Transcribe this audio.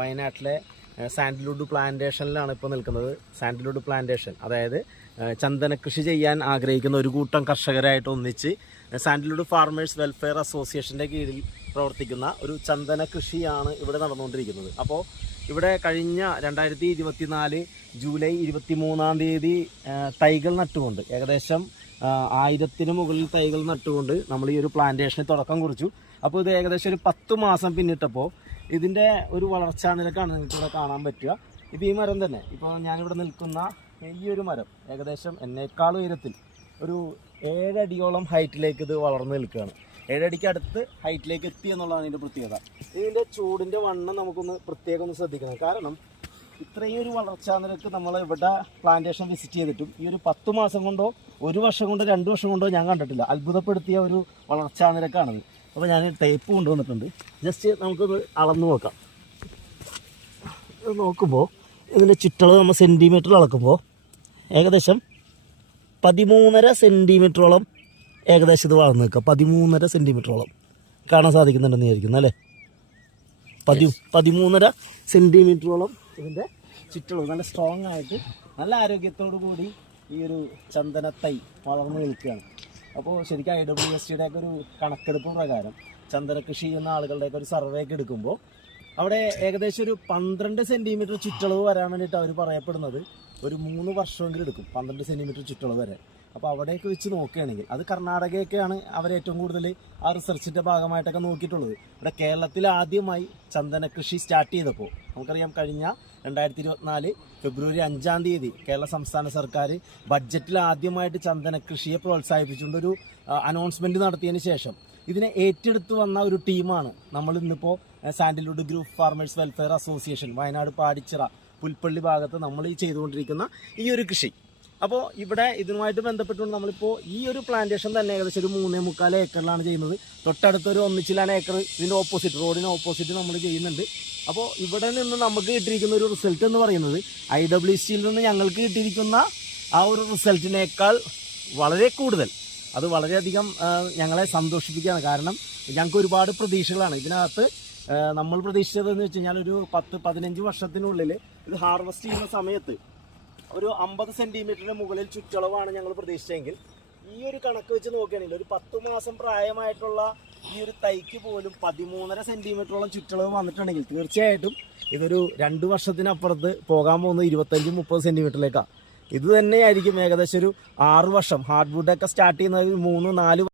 വയനാട്ടിലെ സാൻഡൽവുഡ് പ്ലാന്റേഷനിലാണ് ഇപ്പോൾ നിൽക്കുന്നത്. സാൻഡൽവുഡ് പ്ലാന്റേഷൻ അതായത് ചന്ദന കൃഷി ചെയ്യാൻ ആഗ്രഹിക്കുന്ന ഒരു കൂട്ടം കർഷകരായിട്ട് ഒന്നിച്ച് സാൻഡൽവുഡ് ഫാർമേഴ്സ് വെൽഫെയർ അസോസിയേഷൻ്റെ കീഴിൽ പ്രവർത്തിക്കുന്ന ഒരു ചന്ദന കൃഷിയാണ് ഇവിടെ നടന്നുകൊണ്ടിരിക്കുന്നത്. അപ്പോൾ ഇവിടെ കഴിഞ്ഞ 2024 ജൂലൈ 23 തൈകൾ നട്ടുകൊണ്ട് ഏകദേശം 1000-ന് മുകളിൽ തൈകൾ നട്ടുകൊണ്ട് നമ്മൾ ഈ ഒരു പ്ലാന്റേഷന് തുടക്കം കുറിച്ചു. അപ്പോൾ ഇത് ഏകദേശം ഒരു 10 മാസം പിന്നിട്ടപ്പോൾ ഇതിൻ്റെ ഒരു വളർച്ചാ നിരക്കാണ് നിങ്ങൾക്ക് ഇവിടെ കാണാൻ പറ്റുക. ഇപ്പോൾ ഈ മരം തന്നെ, ഇപ്പോൾ ഞാനിവിടെ നിൽക്കുന്ന ഈ ഒരു മരം ഏകദേശം എന്നേക്കാൾ ഉയരത്തിൽ ഒരു 7 അടിയോളം ഹൈറ്റിലേക്ക് ഇത് വളർന്നു നിൽക്കുകയാണ്. 7 അടിക്ക് അടുത്ത് ഹൈറ്റിലേക്ക് എത്തി എന്നുള്ളതാണ് ഇതിൻ്റെ പ്രത്യേകത. ഇതിൻ്റെ ചൂടിൻ്റെ വണ്ണം നമുക്കൊന്ന് പ്രത്യേകം ഒന്ന് ശ്രദ്ധിക്കണം. കാരണം ഇത്രയും ഒരു വളർച്ചാ നിരക്ക് നമ്മൾ ഇവിടെ പ്ലാന്റേഷൻ വിസിറ്റ് ചെയ്തിട്ടും ഈ ഒരു 10 മാസം കൊണ്ടോ 1 വർഷം കൊണ്ടോ 2 വർഷം കൊണ്ടോ ഞാൻ കണ്ടിട്ടില്ല. അത്ഭുതപ്പെടുത്തിയ ഒരു വളർച്ചാ നിരക്കാണത്. അപ്പോൾ ഞാൻ ടേപ്പ് കൊണ്ടുവന്നിട്ടുണ്ട്. ജസ്റ്റ് നമുക്കൊന്ന് അളന്ന് നോക്കാം. നോക്കുമ്പോൾ ഇതിൻ്റെ ചുറ്റളവ് നമ്മൾ സെൻറ്റിമീറ്ററിൽ അളക്കുമ്പോൾ ഏകദേശം 13.5 സെൻറ്റിമീറ്ററോളം ഏകദേശം ഇത് വളർന്നു നിൽക്കുക. 13.5 സെൻറ്റിമീറ്ററോളം കാണാൻ സാധിക്കുന്നുണ്ടെന്ന് വിചാരിക്കുന്നു അല്ലേ? 13.5 സെൻറ്റിമീറ്ററോളം ഇതിൻ്റെ ചുറ്റളവ് നല്ല സ്ട്രോങ് ആയിട്ട് നല്ല ആരോഗ്യത്തോടു കൂടി ഈ ഒരു ചന്ദനത്തൈ വളർന്നു നിൽക്കുകയാണ്. അപ്പോൾ ശരിക്കും IWSTയുടെ ഒക്കെ ഒരു കണക്കെടുപ്പ് പ്രകാരം ചന്ദന കൃഷി ചെയ്യുന്ന ആളുകളുടെയൊക്കെ ഒരു സർവേ ഒക്കെ എടുക്കുമ്പോൾ അവിടെ ഏകദേശം ഒരു 12 സെൻറ്റിമീറ്റർ ചുറ്റളവ് വരാൻ വേണ്ടിയിട്ട് അവർ പറയപ്പെടുന്നത് ഒരു 3 വർഷമെങ്കിലും എടുക്കും, 12 സെൻറ്റിമീറ്റർ ചുറ്റളവ് വരാൻ. അപ്പോൾ അവിടെയൊക്കെ വെച്ച് നോക്കുകയാണെങ്കിൽ അത് കർണാടകയൊക്കെയാണ് അവരേറ്റവും കൂടുതൽ ആ റിസർച്ചിൻ്റെ ഭാഗമായിട്ടൊക്കെ നോക്കിയിട്ടുള്ളത്. ഇവിടെ കേരളത്തിൽ ആദ്യമായി ചന്ദന കൃഷി സ്റ്റാർട്ട് ചെയ്തപ്പോൾ നമുക്കറിയാം കഴിഞ്ഞ 2024 ഫെബ്രുവരി 5 കേരള സംസ്ഥാന സർക്കാർ ബഡ്ജറ്റിൽ ആദ്യമായിട്ട് ചന്ദന കൃഷിയെ പ്രോത്സാഹിപ്പിച്ചുകൊണ്ടൊരു അനൗൺസ്മെൻറ്റ് നടത്തിയതിന് ശേഷം ഇതിനെ ഏറ്റെടുത്ത് വന്ന ഒരു ടീമാണ് നമ്മൾ ഇന്നിപ്പോൾ sandalwood group farmers welfare association Wayanad Padichira Pulpally ഭാഗത്ത് നമ്മൾ ഈ ചെയ്തുകൊണ്ടിരിക്കുന്ന ഈ ഒരു കൃഷി. അപ്പോൾ ഇവിടെ ഇതുമായിട്ട് ബന്ധപ്പെട്ടുകൊണ്ട് നമ്മളിപ്പോൾ ഈ ഒരു പ്ലാന്റേഷൻ തന്നെ ഏകദേശം ഒരു 3.25 ഏക്കറിലാണ് ചെയ്യുന്നത്. തൊട്ടടുത്തൊരു 1 ഏക്കർ ഇതിൻ്റെ ഓപ്പോസിറ്റ് റോഡിന് ഓപ്പോസിറ്റ് നമ്മൾ ചെയ്യുന്നുണ്ട്. അപ്പോൾ ഇവിടെ നിന്ന് നമുക്ക് കിട്ടിയിരിക്കുന്ന ഒരു റിസൾട്ട് എന്ന് പറയുന്നത് IWSTയിൽ നിന്ന് ഞങ്ങൾക്ക് കിട്ടിയിരിക്കുന്ന ആ ഒരു റിസൾട്ടിനേക്കാൾ വളരെ കൂടുതൽ, അത് വളരെയധികം ഞങ്ങളെ സന്തോഷിപ്പിക്കുകയാണ്. കാരണം ഞങ്ങൾക്ക് ഒരുപാട് പ്രതീക്ഷകളാണ് ഇതിനകത്ത്. നമ്മൾ പ്രതീക്ഷിച്ചതെന്ന് വെച്ച് കഴിഞ്ഞാൽ ഒരു 10-15 വർഷത്തിനുള്ളിൽ ഇത് ഹാർവെസ്റ്റ് ചെയ്യുന്ന സമയത്ത് ഒരു 50 സെൻറ്റിമീറ്ററിന് മുകളിൽ ചുറ്റളവാണ് ഞങ്ങൾ പ്രതീക്ഷിച്ചെങ്കിൽ ഈ ഒരു കണക്ക് വെച്ച് നോക്കുകയാണെങ്കിൽ ഒരു 10 മാസം പ്രായമായിട്ടുള്ള ഈ ഒരു തൈക്ക് പോലും 13.5 സെൻറ്റിമീറ്ററോളം ചുറ്റളവ് വന്നിട്ടുണ്ടെങ്കിൽ തീർച്ചയായിട്ടും ഇതൊരു 2 വർഷത്തിനപ്പുറത്ത് പോകാൻ പോകുന്നത് 25-30 സെൻറ്റിമീറ്ററിലേക്കാണ്. ഇത് തന്നെയായിരിക്കും ഏകദേശം ഒരു 6 വർഷം ഹാർഡ് വുഡൊക്കെ സ്റ്റാർട്ട് ചെയ്യുന്നത് 3-4